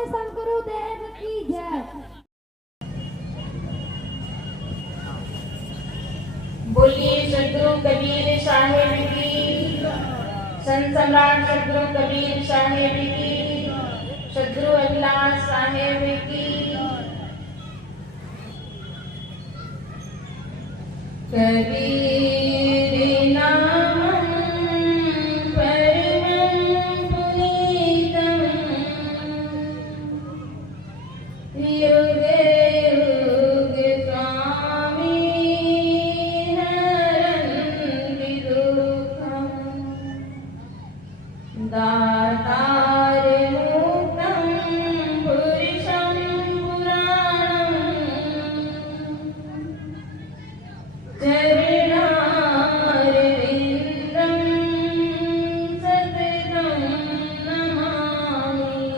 बोले शंकरुदेव की जय। बोलिए सद्गुरु कबीर साहेब की, संत सम्राट सद्गुरु कबीर साहेब की, सद्गुरु अभिलाष साहेब की। कबीर नाम परमं पुनीतम्, युगे युगे स्वामी हरन्ति दुःखम्, दातार मुक्तं पुरुषं पुराणम्, चरणारविन्दं सततं नमामि,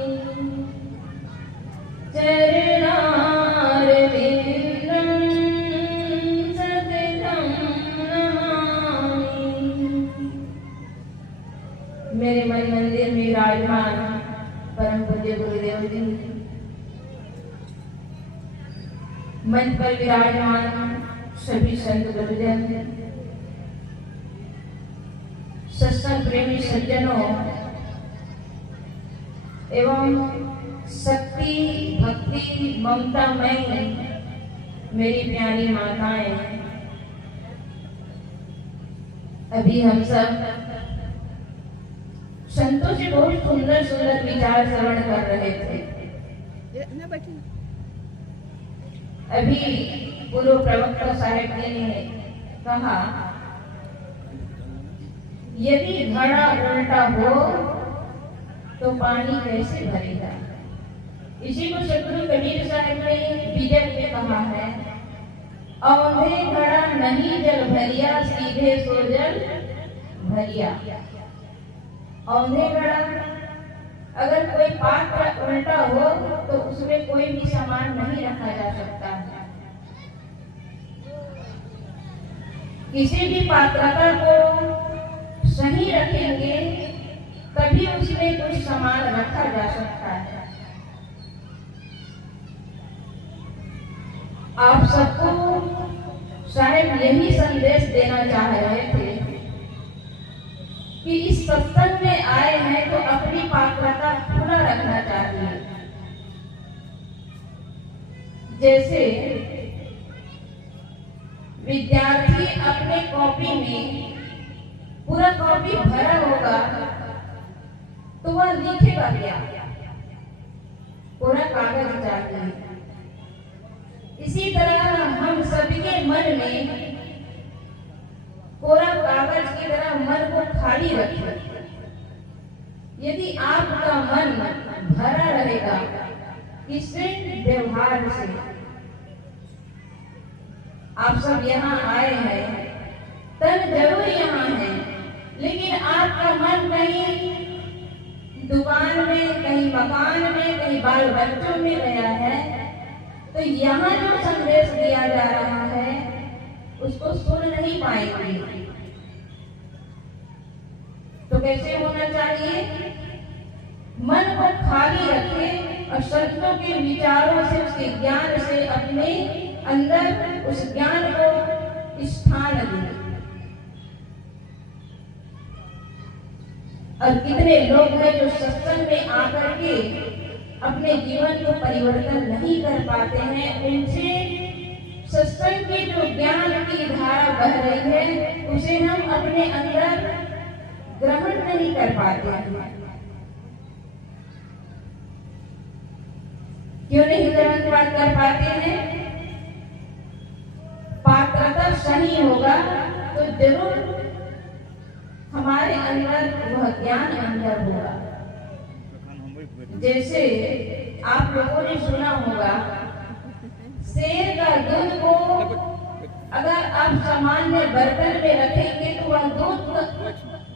चरणारविन्दं सततं नमामि। मेरे मन मंदिर में विराजमान परम पूज्य गुरुदेव जी, मंच पर विराजमान सभी संत गुरुजन, सत्संग प्रेमी सज्जनों एवं शक्ति भक्ति ममतामय मेरी प्यारी माताएं, अभी हम सब संतों से बहुत सुंदर सुंदर विचार श्रवण कर रहे थे। अभी पूर्व प्रवक्ता साहेब जी ने कहा, यदि घड़ा उल्टा हो तो पानी कैसे भरेगा। इसी को सद्गुरु कबीर साहब ने बीजक में कहा है, औंधे घड़ा नहीं जल भरिया, सीधे सो जल भरिया। औंधे घड़ा, अगर कोई पात्र उल्टा हो तो उसमें कोई भी सामान नहीं रखा जा सकता है। किसी भी पात्रता को सही रखेंगे तभी उसमें कुछ सामान रखा जा सकता है। आप सबको शायद यही संदेश देना चाह रहे थे कि इस सत्संग में आए हैं तो अपनी पात्रता खुला रखना चाहिए। जैसे विद्यार्थी अपने कॉपी में पूरा कॉपी भरा होगा तो वह लिखेगा क्या, पूरा कागज चाहिए। इसी तरह हम सबके मन में पूरा कागज की तरह मन को खाली रखें। यदि आपका मन भरा रहेगा किससे, व्यवहार से। आप सब यहाँ आए हैं, तन जरूर यहाँ है, लेकिन आपका मन कहीं दुकान में, कहीं मकान में, कहीं बाल बच्चों में गया है, तो यहाँ जो संदेश दिया जा रहा है उसको सुन नहीं पाएंगे। तो कैसे होना चाहिए, मन को खाली रखें और संतों के विचारों से, उसके ज्ञान से अपने अंदर उस ज्ञान को स्थान दें। और कितने लोग हैं जो सत्संग में आकर के अपने जीवन को परिवर्तन नहीं कर पाते हैं। उनसे सत्संग की जो ज्ञान की धारा बह रही है उसे हम अपने अंदर ग्रहण नहीं कर पाते हैं। क्यों नहीं ग्रहण कर पाते हैं? पात्रता सही होगा तो जरूर हमारे अंदर वह ज्ञान अंदर होगा। जैसे आप लोगों ने सुना होगा, शेर का दूध को अगर आप सामान्य बर्तन में रखेंगे तो वह दूध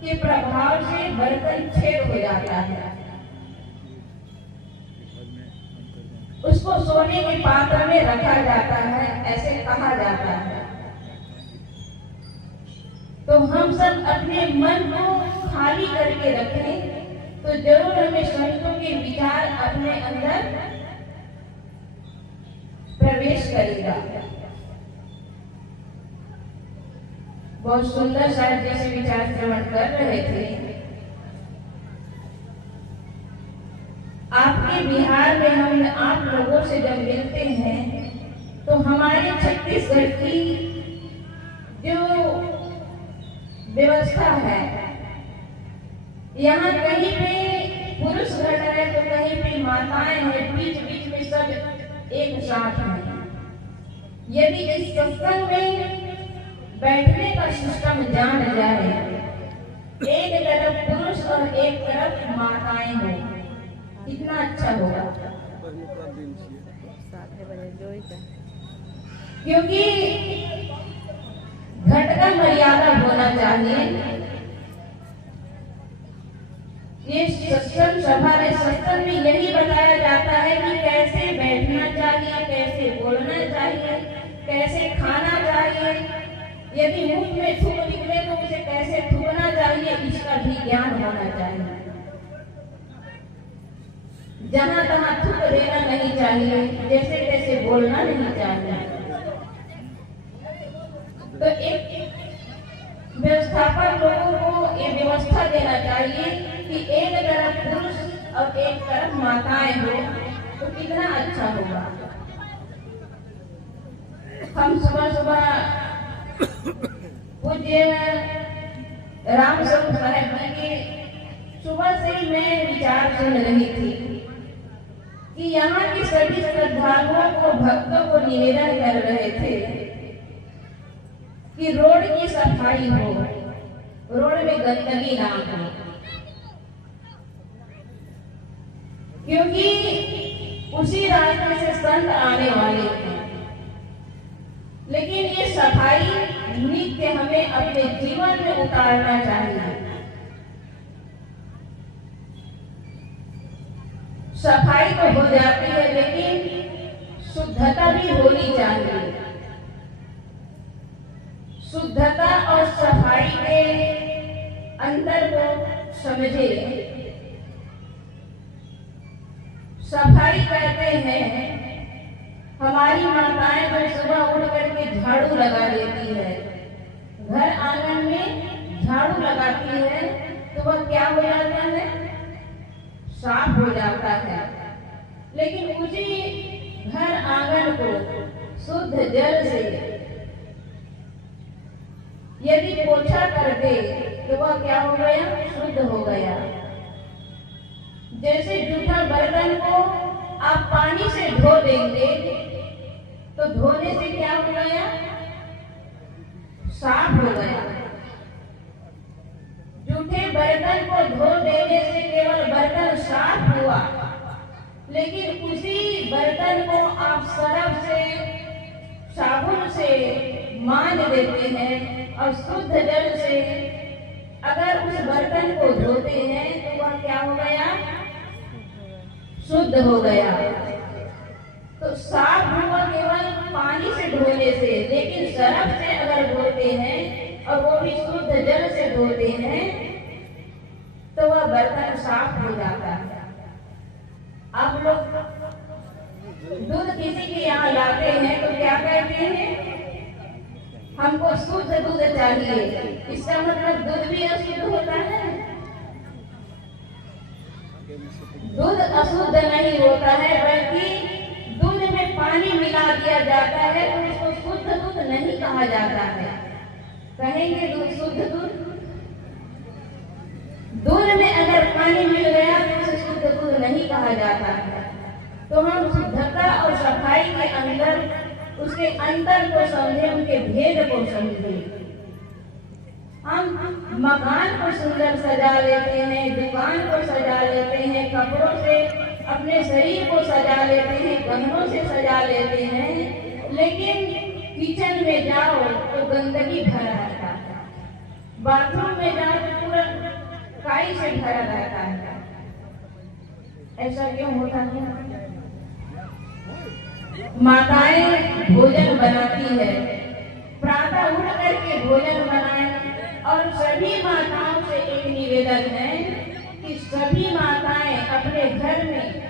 के प्रभाव से बर्तन छेद हो जाता है। उसको सोने के पात्र में रखा जाता है, ऐसे कहा जाता है। तो हम सब अपने मन को खाली करके रखें तो जरूर हमें संतों के विचार अपने अंदर प्रवेश करेगा। बहुत सुंदर शायद जैसे विचार श्रवण कर रहे थे। आपके बिहार में हम आप लोगों से जब मिलते हैं तो हमारे छत्तीसगढ़ की जो व्यवस्था है, यहाँ कहीं पे पुरुष घट है तो कहीं पे माताएं हैं, बीच बीच में सब एक साथ हैं। यदि इस सत्संग में बैठने का सिस्टम जान जाए, एक तरफ पुरुष और एक तरफ माताएं हो, कितना अच्छा होगा। क्योंकि घट का मर्यादा होना चाहिए। ये सत्संग सभा में सत्संग में यही बताया जाता है कि कैसे बैठना चाहिए, कैसे बोलना चाहिए, कैसे खाना चाहिए। यदि मुंह में थूक निकले तो उसे कैसे थूकना चाहिए, इसका भी ज्ञान होना चाहिए। जहां तहां थूक देना नहीं चाहिए, जैसे तैसे बोलना नहीं चाहिए। तो एक व्यवस्थापक लोगों को ये व्यवस्था देना चाहिए कि एक तरफ पुरुष और एक तरफ माताएं हो, तो कितना अच्छा होगा। हम सुबह सुबह पूज्य राम स्वरूप साहब जी के सुबह से ही मैं विचार सुन रही थी कि यहाँ के सभी श्रद्धालुओं को, भक्तों को निवेदन कर रहे थे कि रोड की सफाई हो, रोड में गंदगी ना हो। क्योंकि उसी रास्ते से संत आने वाले थे। लेकिन ये सफाई नित्य हमें अपने जीवन में उतारना चाहिए। सफाई तो हो जाती है, लेकिन शुद्धता भी होनी चाहिए। शुद्धता और सफाई के अंतर को समझे। सफाई कहते हैं हमारी माताएं जो सुबह उठ करके झाड़ू लगा लेती है, घर आंगन में झाड़ू लगाती है, तो वह क्या हो जाता है, साफ हो जाता है। लेकिन उसी घर आंगन को शुद्ध जल से यदि पोछा कर दे तो वह क्या हो गया, शुद्ध हो गया। जैसे जूठा बर्तन को आप पानी से धो देंगे तो धोने से क्या हो गया, साफ हो गया। जूठे बर्तन को धो देने से केवल बर्तन साफ हुआ, लेकिन उसी बर्तन को आप सरफ से, साबुन से मान देते हैं और शुद्ध जल से अगर उस बर्तन को धोते हैं तो वह क्या हो गया, शुद्ध हो गया। तो साफ हुआ केवल पानी से धोने से, लेकिन सरफ से अगर धोते हैं और वो भी शुद्ध जल से धोते हैं तो वह बर्तन साफ हो जाता है। आप लोग दूध किसी के यहाँ लाते हैं तो क्या कहते हैं, हमको शुद्ध दूध चाहिए। इसका मतलब दूध भी अशुद्ध होता है। दूध अशुद्ध नहीं होता है, बल्कि दूध में पानी मिला दिया जाता है तो इसको शुद्ध दूध नहीं कहा जाता है। कहेंगे दूध शुद्ध दूध, दूध में अगर पानी मिल गया तो उसे शुद्ध दूध नहीं कहा जाता है। तो हम शुद्धता और सफाई के अंदर उसके अंतर को समझे, उनके भेद को समझे। हम मकान को सुंदर सजा लेते हैं, दुकान को सजा लेते हैं, कपड़ों से अपने शरीर को सजा लेते हैं, गहनों से सजा लेते हैं, लेकिन किचन में जाओ तो गंदगी भरा रहता है, बाथरूम में जाओ तो पूरा काई से भरा रहता है। ऐसा क्यों होता है? माताएं भोजन बनाती है, प्रातः उठ करके भोजन बनाए। और सभी माताओं से एक निवेदन है कि सभी माताएं अपने घर में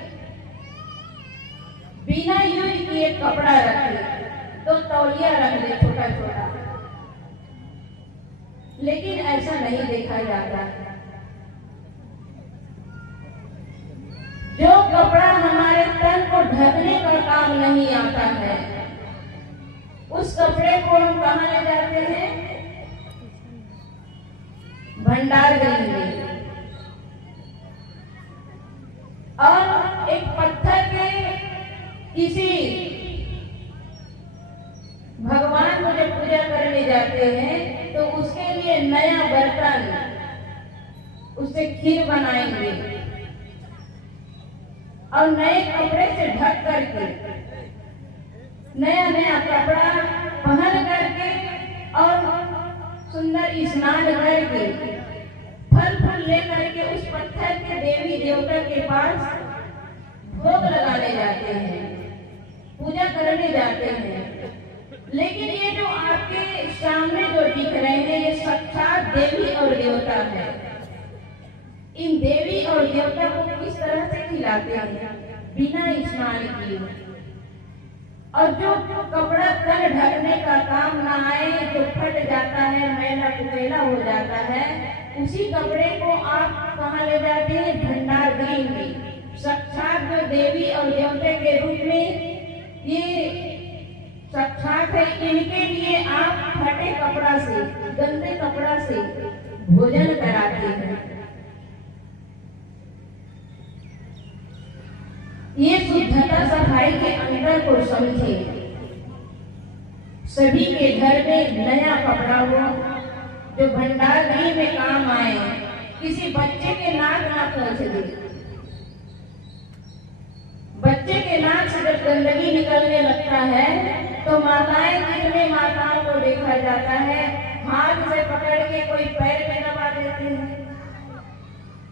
बिना यूज किए कपड़ा रख ले, तो तौलिया रख ले छोटा छोटा, लेकिन ऐसा नहीं देखा जाता। जो कपड़ा हमारे तन को ढकने का काम नहीं आता है, उस कपड़े को हम कहाँ ले जाते हैं? भंडार गृह में। और एक पत्थर के किसी भगवान को जब पूजा करने जाते हैं तो उसके लिए नया बर्तन, उससे खीर बनाएंगे और नए कपड़े से ढक करके, नया नया कपड़ा पहन करके और सुंदर स्नान करके, फल फूल लेकर के उस पत्थर के देवी देवता के पास भोग लगाने जाते हैं, पूजा करने जाते हैं। लेकिन ये जो आपके सामने जो दिख रहे हैं, ये साक्षात देवी और देवता है। इन देवी और देवता को किस तरह से खिलाते हैं? बिना स्नान किए। और जो कपड़ा तन ढकने का काम ना आए, जो फट जाता है, मैला कुचैला हो जाता है, उसी कपड़े को आप कहाँ ले जाते हैं? भंडार गृह में। साक्षात जो देवी और देवता के रूप में ये साक्षात है, इनके लिए आप फटे कपड़ा से, गंदे कपड़ा से भोजन कराते हैं। ये शुद्धता सफाई के अंतर को समझे। सभी के घर में नया कपड़ा हो जो भंडार गृह में काम आए, किसी बच्चे के नाक ना पहुंच दे। बच्चे के नाक से जब गंदगी निकलने लगता है तो माताएं, कितने माताओं को देखा जाता है, हाथ से पकड़ के कोई पैर में लगा देते हैं,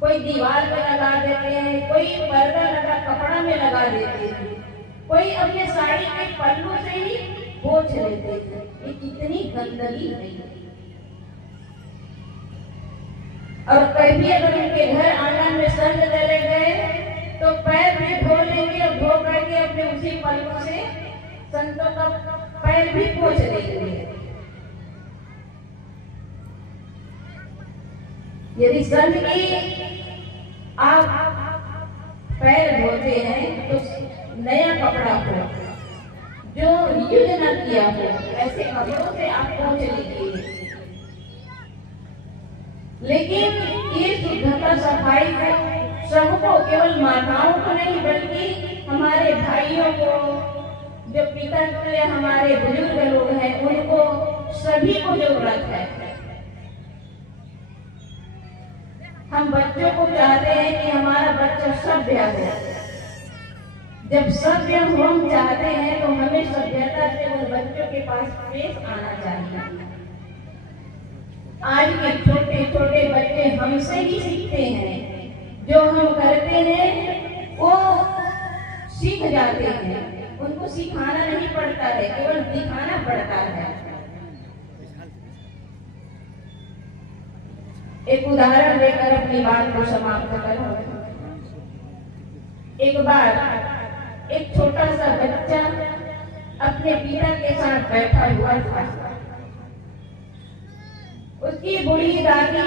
कोई दीवार पे लगा देते हैं, कोई पर्दा लगा कपड़ा में लगा देते हैं, कोई अपने साड़ी के पल्लू से ही पोंछ लेते हैं। ये कितनी गंदगी है। और कभी अगर उनके घर आंगन में संत चले गए तो पैर भी धो लेंगे और धो करके अपने उसी पल्लू से संतों का पैर भी पोंछ देंगे। यदि संत की आप पैर धोते हैं तो नया कपड़ा हो जो यूज न किया हो, ऐसे कपड़ों से आप पोंछ लीजिए। लेकिन ये शुद्धता सफाई को सबको, केवल माताओं को नहीं बल्कि हमारे भाइयों को, जो पिता के हमारे बुजुर्ग लोग हैं, उनको सभी को जरूरत है। हम बच्चों को चाहते हैं कि हमारा बच्चा सभ्य हो। जब सभ्य हम चाहते हैं तो हमें सभ्यता से उन बच्चों के पास पेश आना चाहिए। आज के छोटे छोटे बच्चे हमसे ही सीखते हैं, जो हम करते हैं वो सीख जाते हैं। उनको सिखाना नहीं पड़ता है, केवल दिखाना पड़ता है। एक उदाहरण देकर अपनी बात को समाप्त करूं। एक बार एक छोटा सा बच्चा अपने पिता के साथ बैठा हुआ था। उसकी बूढ़ी दादी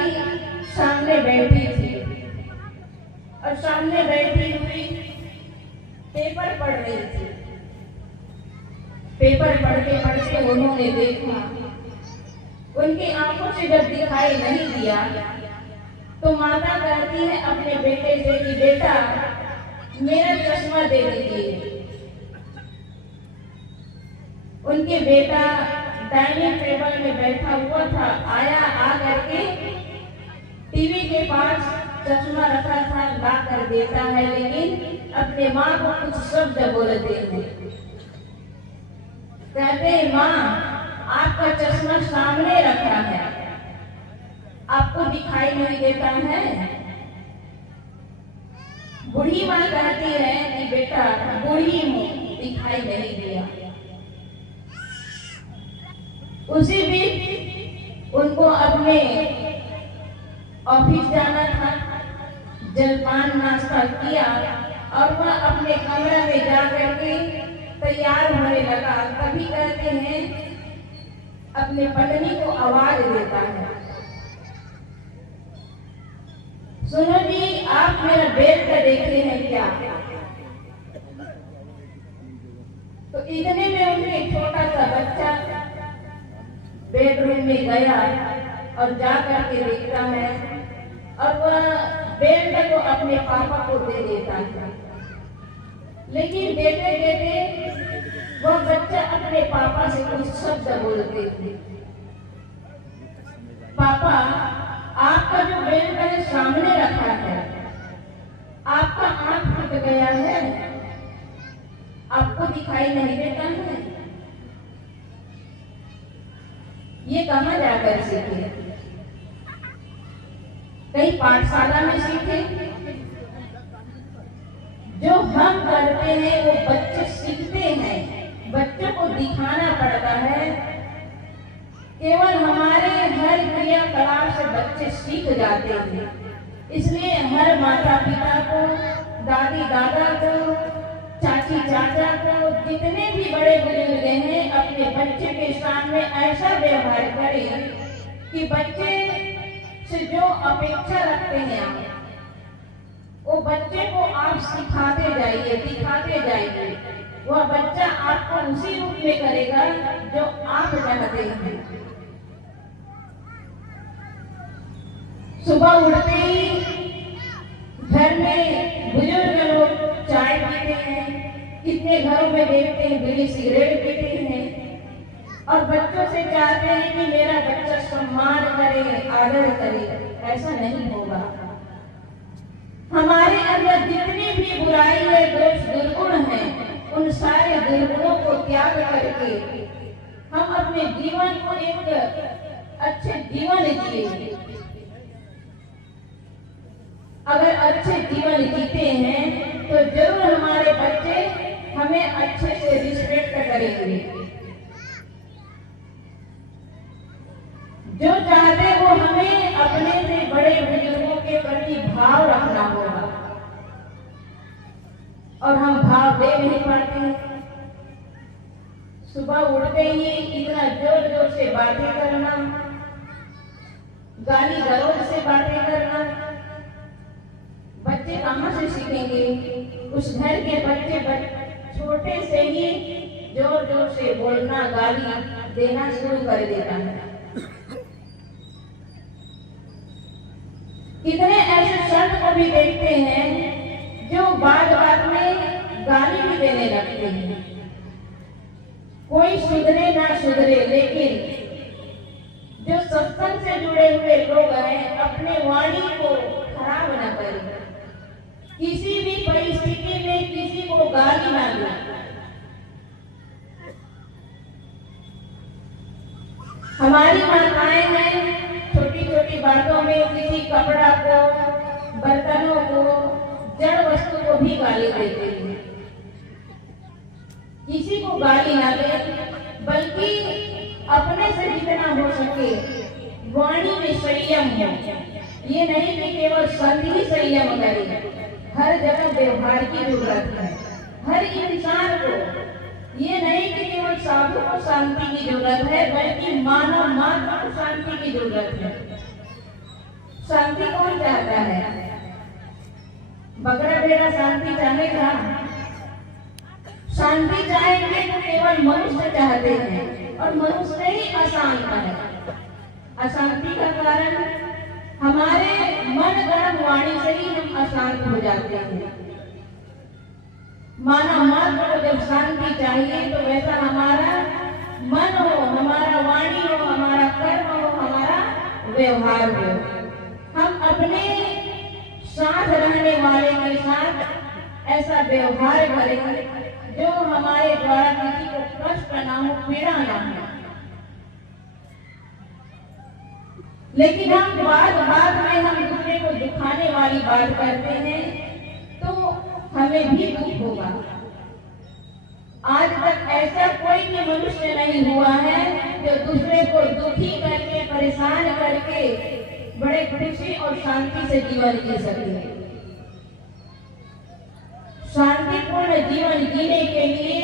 सामने बैठी थी और सामने बैठी हुई पेपर पढ़ रही थी। पेपर पढ़ते पढ़ते उन्होंने देखा, उनकी आंखों से जब दिखाई नहीं दिया तो माता कहती है अपने बेटे से कि बेटा मेरा चश्मा दे दीजिए। उनके बेटा डाइनिंग टेबल में बैठा हुआ था, आया, आ करके टीवी के पास चश्मा रखा था, ला कर देता है, लेकिन अपने माँ को कुछ शब्द बोलते हैं। कहते हैं माँ आपका चश्मा सामने रखा है, आपको दिखाई नहीं देता है। बूढ़ी माँ कहती है कि बेटा बूढ़ी दिखाई नहीं दिया। उसी बीच उनको अपने ऑफिस जाना था। जलपान नाश्ता किया और वह अपने कमरे में जा करके तैयार होने लगा। तभी कहते हैं अपने पत्नी को आवाज देता है, सुनो जी आप मेरा बेड का देखे हैं क्या? तो इतने में उनके छोटा सा बच्चा बेडरूम में गया और जा करके देखता है और वह बेड को अपने पापा को दे देता है। लेकिन देते देते वह बच्चा अपने पापा से कुछ शब्द बोलते थे, पापा आपका जो बेड मैंने सामने रखा है, आपका आंख फूट गया है, आपको दिखाई नहीं देता है? ये कहाँ जाकर सीखे? कहीं पाठशाला में सीखे? जो हम करते हैं वो बच्चे सीखते हैं, बच्चों को दिखाना पड़ता है। केवल हमारे हर क्रियाकलाप से बच्चे सीख जाते हैं। इसलिए हर माता पिता को, दादी दादा को, चाची चाचा को, जितने भी बड़े बुजुर्ग हैं, अपने बच्चे के सामने ऐसा व्यवहार करें कि बच्चे से जो अपेक्षा रखते हैं आप, वो बच्चे को आप सिखाते जाइए, दिखाते जाइए। वह बच्चा आपको उसी रूप में करेगा जो आप चाहते हैं। सुबह उठते ही घर में बुजुर्ग लोग चाय पीते हैं, कितने घरों में देखते हैं बीड़ी सिगरेट पीते हैं और बच्चों से चाहते हैं कि मेरा बच्चा सम्मान करे, आदर करे। ऐसा नहीं होगा। हमारे अंदर जितनी भी बुराई है, दोष दुर्गुण हैं, उन सारे दुर्गुणों को त्याग करके हम अपने जीवन को एक अच्छे जीवन जिए। अगर अच्छे जीवन जीते हैं तो जरूर हमारे बच्चे हमें अच्छे से रिस्पेक्ट करेंगे। जो चाहते वो हमें अपने से बड़े बुजुर्गों के प्रति भाव रखना होगा और हम भाव दे नहीं पाते। सुबह उठते ही इतना जोर जोर से बातें करना, गाली गलौज से बातें करना, बच्चे कहाँ से सीखेंगे? उस घर के बच्चे छोटे से ही जोर जोर से बोलना, गाली देना शुरू कर देता है। कितने ऐसे संत को भी देखते हैं जो बात बात में गाली भी देने लगते हैं। कोई सुधरे ना सुधरे, लेकिन जो सत्संग से जुड़े हुए लोग हैं अपने वाणी को खराब ना करें, किसी भी परिस्थिति में किसी को गाली ना दें। हमारी माताएं हैं छोटी छोटी बातों में किसी कपड़ा को, बर्तनों को, जड़ वस्तु को भी गाली देते हैं। किसी को गाली ना दे, बल्कि अपने से जितना हो सके वाणी में संयम हो। ये नहीं कि केवल संत ही संयम करे, हर जगह व्यवहार की जरूरत है। हर इंसान को ये नहीं कि केवल साधु को शांति की जरूरत है, बल्कि मानव मात्र को शांति की जरूरत है। शांति कौन चाहता है? बकरा बेटा शांति चाहेगा? शांति चाहेंगे तो केवल मनुष्य चाहते हैं और मनुष्य ही अशांत है। अशांति का कारण हमारे मन गढ़ वाणी से ही हम अशांत हो जाते हैं। मानव मात्र को जब शांति चाहिए तो वैसा हमारा मन हो, हमारा वाणी हो, हमारा कर्म हो, हमारा व्यवहार हो। हम अपने साथ रहने वाले के साथ ऐसा व्यवहार करें जो हमारे द्वारा किसी को कष्ट ना हो, पीड़ा ना हो। लेकिन हम बात में हम दूसरे को दुखाने वाली बात करते हैं तो हमें भी दुख होगा। आज तक ऐसा कोई भी मनुष्य नहीं हुआ है जो दूसरे को दुखी करके, परेशान करके बड़े खुशी और शांति से जीवन जी सके। शांतिपूर्ण जीवन जीने के लिए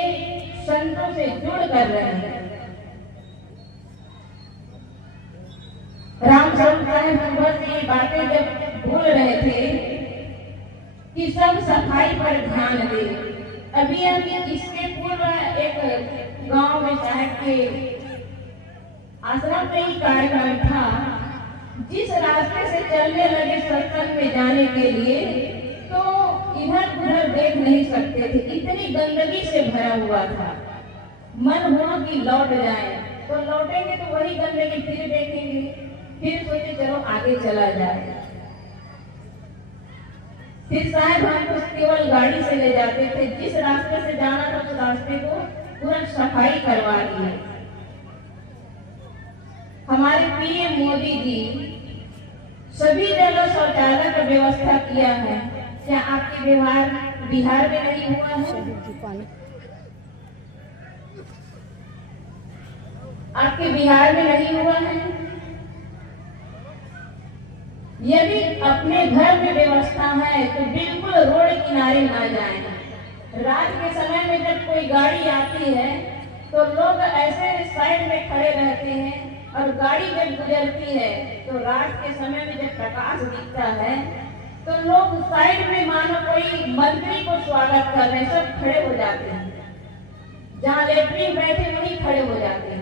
संतों से जुड़ कर रहे हैं। रामचंद्र साहब भगवत ये बातें जब बोल रहे थे कि सब सफाई पर ध्यान दे। अभी इसके पूर्व एक गांव में साहब के आश्रम में ही कार्यक्रम था। जिस रास्ते से चलने लगे सत्संग में जाने के लिए तो इधर उधर देख नहीं सकते थे, इतनी गंदगी से भरा हुआ था। मन हुआ कि लौट जाए, तो लौटेंगे तो वही गंदगी फिर देखेंगे, फिर सोचे चलो आगे चला जाए। फिर साहब हमको केवल गाड़ी से ले जाते थे, जिस रास्ते से जाना था उस रास्ते को तुरंत सफाई करवा दिए। हमारे पीएम मोदी जी सभी जगह शौचालय का व्यवस्था किया है। क्या आपके बिहार में नहीं हुआ है? आपके बिहार में नहीं हुआ है? यदि अपने घर में व्यवस्था है तो बिल्कुल रोड किनारे ना जाएं। रात के समय में जब कोई गाड़ी आती है तो लोग ऐसे साइड में खड़े रहते हैं, और गाड़ी जब गुजरती है तो रात के समय में जब प्रकाश दिखता है तो लोग साइड में मानो कोई मंत्री को स्वागत कर रहे हैं, सब खड़े हो जाते हैं। जहाँ लेटरिन बैठे वहीं खड़े हो जाते हैं।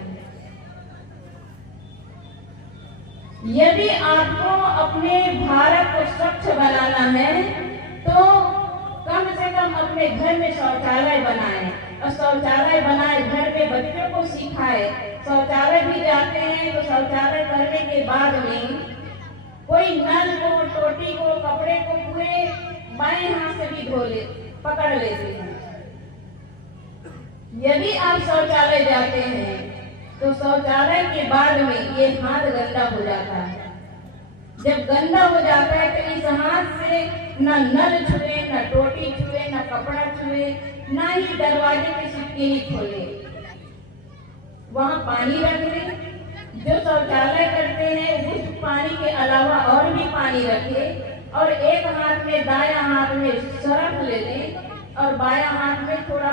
यदि आपको अपने भारत को स्वच्छ बनाना है तो कम से कम अपने घर में शौचालय बनाएं, और शौचालय बनाए घर में बच्चों को सिखाए। शौचालय भी जाते हैं तो शौचालय करने के बाद में कोई नल को, टोटी को, कपड़े को पूरे बाएं हाथ से भी पकड़ लेते हैं। यदि आप शौचालय जाते हैं तो शौचालय के बाद में ये हाथ गंदा हो जाता है। जब गंदा हो जाता है तो इस हाथ से न नल छुए, न टोटी छुए, न कपड़ा छुए, न ही दरवाजे की सिटकिनी खोले। वहाँ पानी रख ले। जो शौचालय करते हैं उस पानी के अलावा और भी पानी रखे, और एक हाथ में दायां हाथ में सरफ ले लें और बायां हाथ में थोड़ा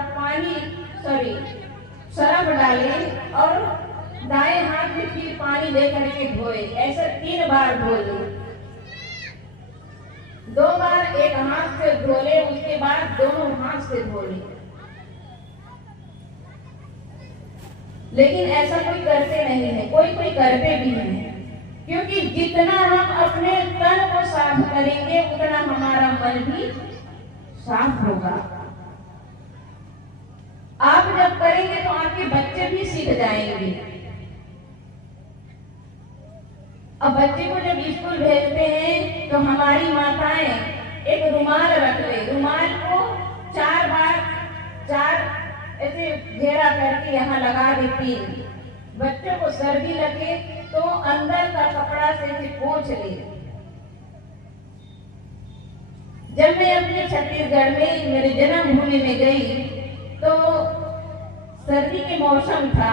सरफ डालें और दाएं हाथ में फिर पानी दे करके धोए। ऐसा 3 बार धो ले। 2 बार एक हाथ से धो ले, उसके बाद दोनों हाथ से धो ले। लेकिन ऐसा कोई करते नहीं है, कोई करते भी हैं, क्योंकि जितना हम अपने तन को साफ करेंगे उतना हमारा मन भी साफ होगा। आप जब करेंगे तो आपके बच्चे भी सीख जाएंगे। अब बच्चे को जब स्कूल भेजते हैं तो हमारी माताएं एक रुमाल रख ले, रुमाल को 4 ऐसे घेरा करके यहाँ लगा देती। बच्चों को सर्दी लगे तो अंदर का कपड़ा से पोंछ ले। जब मैं अपने छत्तीसगढ़ में मेरे जन्मभूमि में गई तो सर्दी के मौसम था।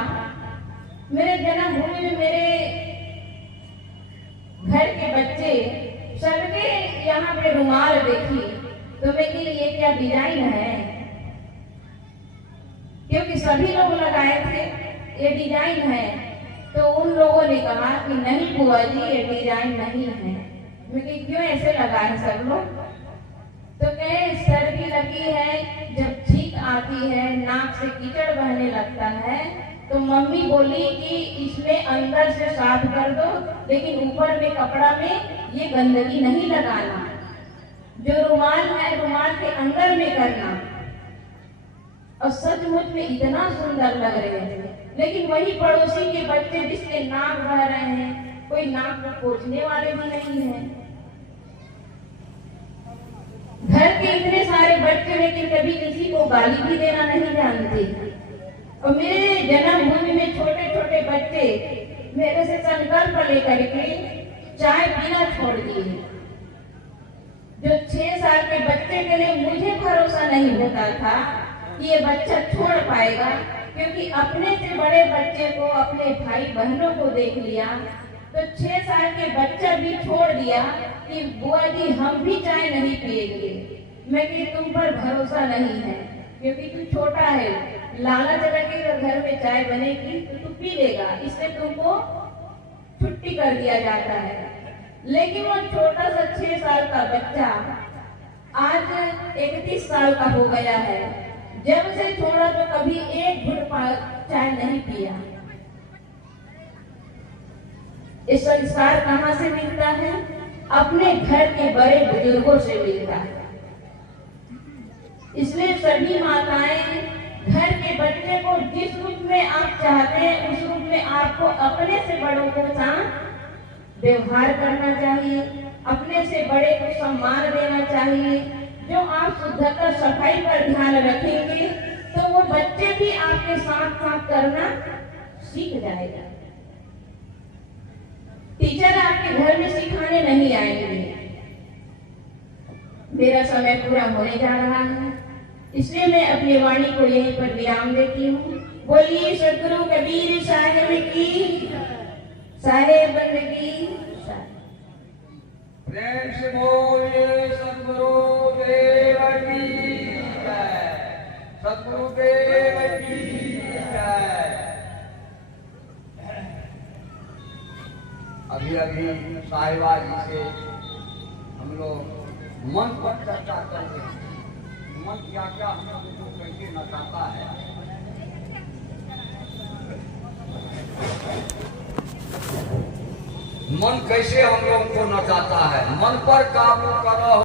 मेरे जन्मभूमि में मेरे घर के बच्चे सबके यहाँ पे रुमाल देखी तो मैं कि ये क्या डिजाइन है, क्योंकि सभी लोग लगाए थे ये डिजाइन है। तो उन लोगों ने कहा कि नहीं बुआ जी ये डिजाइन नहीं है। मैं क्यों ऐसे लगाए सब लोग? तो कहे सर्दी लगी है, जब छींक आती है, नाक से कीचड़ बहने लगता है, तो मम्मी बोली कि इसमें अंदर से साफ कर दो, लेकिन ऊपर में कपड़ा में ये गंदगी नहीं लगाना। जो रुमाल है रुमाल के अंदर में करना। और सचमुच में इतना सुंदर लग रहे थे। लेकिन वही पड़ोसी के बच्चे जिसके नाक बह रहे हैं, कोई नाक को पोंछने वाले भी नहीं है। घर के इतने सारे बच्चे लेकिन कभी किसी को गाली भी देना नहीं जानते। और मेरे जन्मभूमि में छोटे छोटे बच्चे मेरे से संकल्प लेकर के चाय पीना छोड़ दिए। जो 6 साल के बच्चे के लिए मुझे भरोसा नहीं होता था कि ये बच्चा छोड़ पाएगा, क्योंकि अपने से बड़े बच्चे को, अपने भाई बहनों को देख लिया तो 6 साल के बच्चा भी छोड़ दिया कि बुआ जी हम भी चाय नहीं पिएंगे। मैं कि तुम पर भरोसा नहीं है। क्योंकि तू छोटा है, लालच लगेगा घर में चाय बनेगी तो तू पी लेगा, इसलिए तुमको छुट्टी कर दिया जाता है। लेकिन वो छोटा सा 6 साल का बच्चा आज 31 साल का हो गया है, जब से छोड़ा तो कभी एक घुट चाय नहीं पिया। ये संस्कार कहाँ से मिलता है? अपने घर के बड़े बुजुर्गों से मिलता है। इसलिए सभी माताएं घर के बच्चे को जिस रूप में आप चाहते हैं उस रूप में आपको अपने से बड़ों को साथ व्यवहार करना चाहिए, अपने से बड़े को सम्मान देना चाहिए। जो आप शुद्धता सफाई पर ध्यान रखेंगे तो वो बच्चे भी आपके साथ साथ करना सीख जाएगा। टीचर आपके घर में सिखाने नहीं आएंगे। मेरा समय पूरा होने जा रहा है, इसलिए मैं अपनी वाणी को यहीं पर विराम देती हूँ। बोलिए सदगुरु कबीर साहिब की, साहेब बंदगी। प्रेम से बोलिए सदगुरु देव की जय, सदगुरु देव की जय। अभी अभी साहिबा जी से हम लोग मन पर चर्चा करते हैं। मन क्या क्या हम लोग को कैसे नचाता है। मन कैसे हम लोग को नचाता है। मन पर काबू करो।